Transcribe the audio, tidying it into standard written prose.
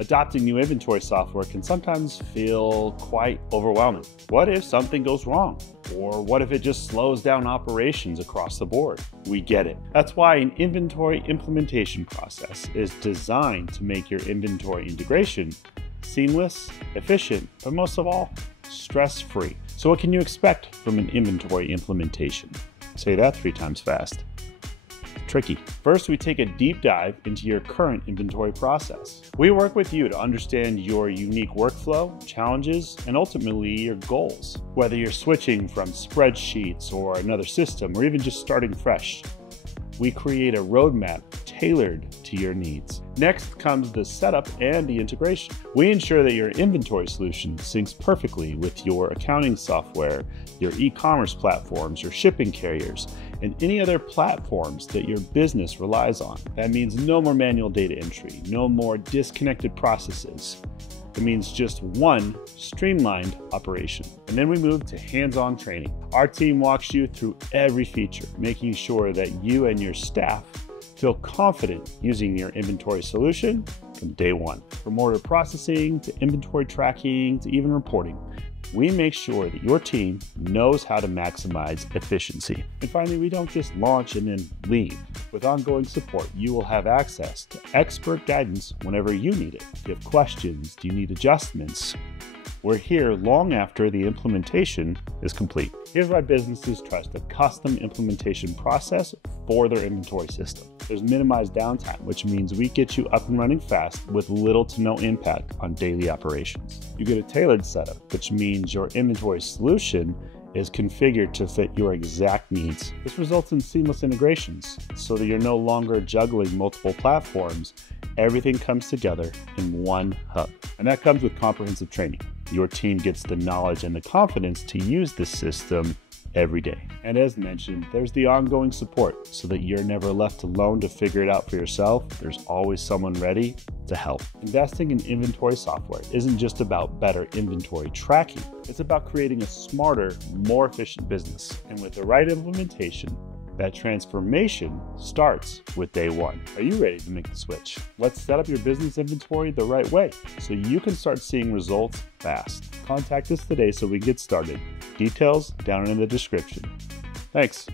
Adopting new inventory software can sometimes feel quite overwhelming. What if something goes wrong? Or what if it just slows down operations across the board? We get it. That's why an inventory implementation process is designed to make your inventory integration seamless, efficient, but most of all, stress-free. So what can you expect from an inventory implementation? Say that 3 times fast. Tricky. First, we take a deep dive into your current inventory process. We work with you to understand your unique workflow, challenges, and ultimately your goals. Whether you're switching from spreadsheets or another system, or even just starting fresh, we create a roadmap tailored to your needs. Next comes the setup and the integration. We ensure that your inventory solution syncs perfectly with your accounting software, your e-commerce platforms, your shipping carriers, and any other platforms that your business relies on. That means no more manual data entry, no more disconnected processes. It means just one streamlined operation. And then we move to hands-on training. Our team walks you through every feature, making sure that you and your staff feel confident using your inventory solution from day one. From order processing to inventory tracking to even reporting, we make sure that your team knows how to maximize efficiency. And finally, we don't just launch and then leave. With ongoing support, you will have access to expert guidance whenever you need it. Do you have questions? Do you need adjustments? We're here long after the implementation is complete. Here's why businesses trust a custom implementation process for their inventory system. There's minimized downtime, which means we get you up and running fast with little to no impact on daily operations. You get a tailored setup, which means your inventory solution is configured to fit your exact needs. This results in seamless integrations so that you're no longer juggling multiple platforms. Everything comes together in one hub. And that comes with comprehensive training. Your team gets the knowledge and the confidence to use this system every day. And as mentioned, there's the ongoing support so that you're never left alone to figure it out for yourself. There's always someone ready to help. Investing in inventory software isn't just about better inventory tracking. It's about creating a smarter, more efficient business. And with the right implementation, that transformation starts with day one. Are you ready to make the switch? Let's set up your business inventory the right way so you can start seeing results fast. Contact us today so we can get started. Details down in the description. Thanks.